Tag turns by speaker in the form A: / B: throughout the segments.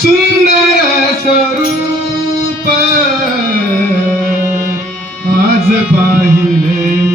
A: सुंदर स्वरूप आज पाहिले.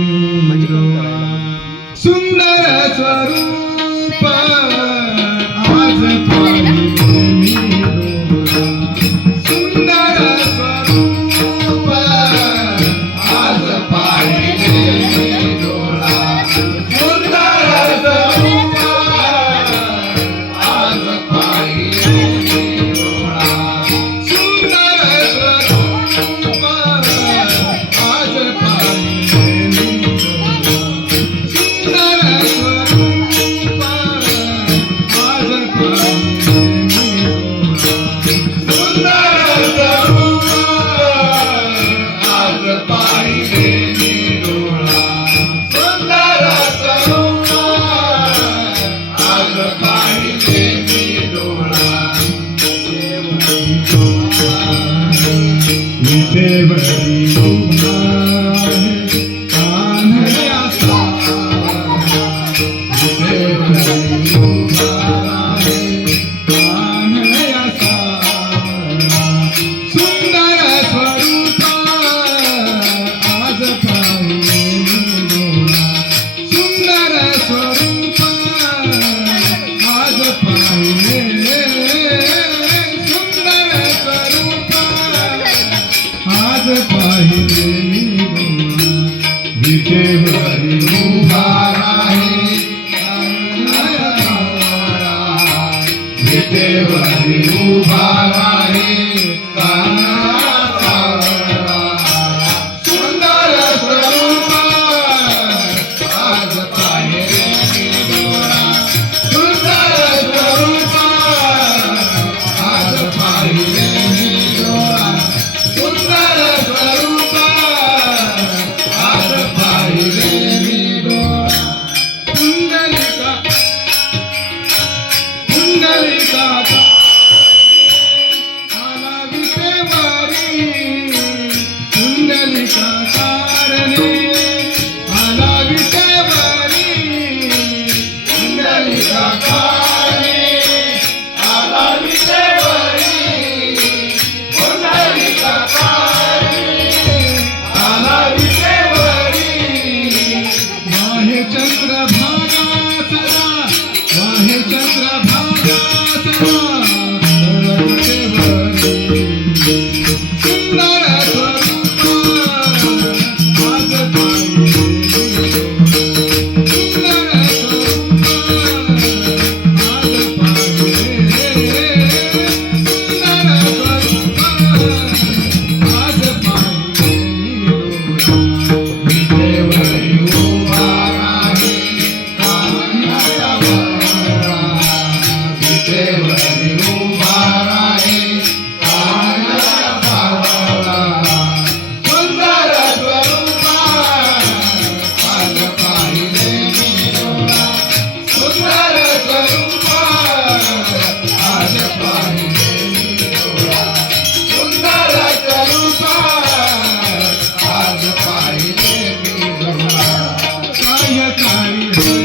A: Thank you.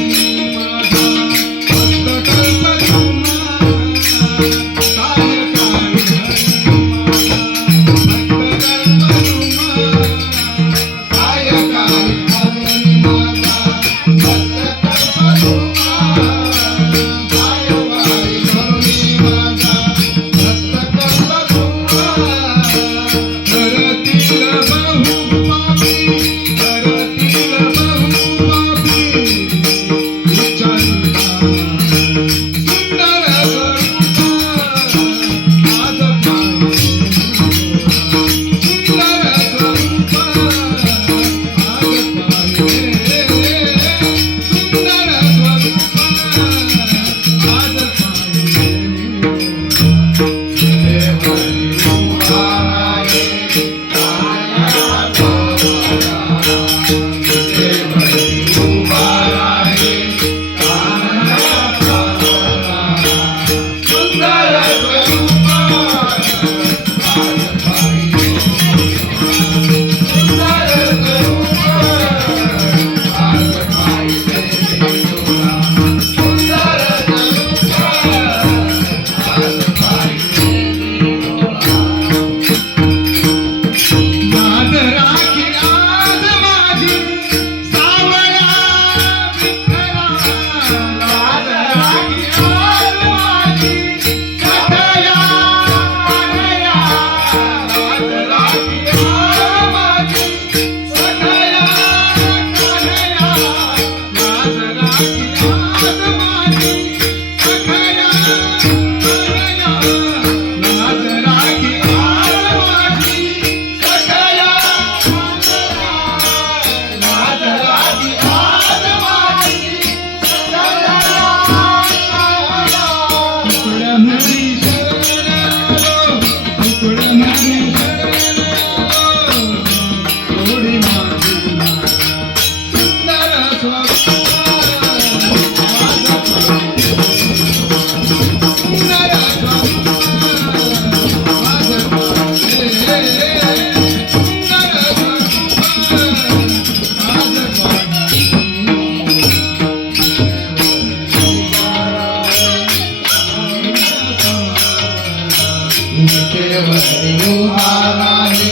A: Devani Umarani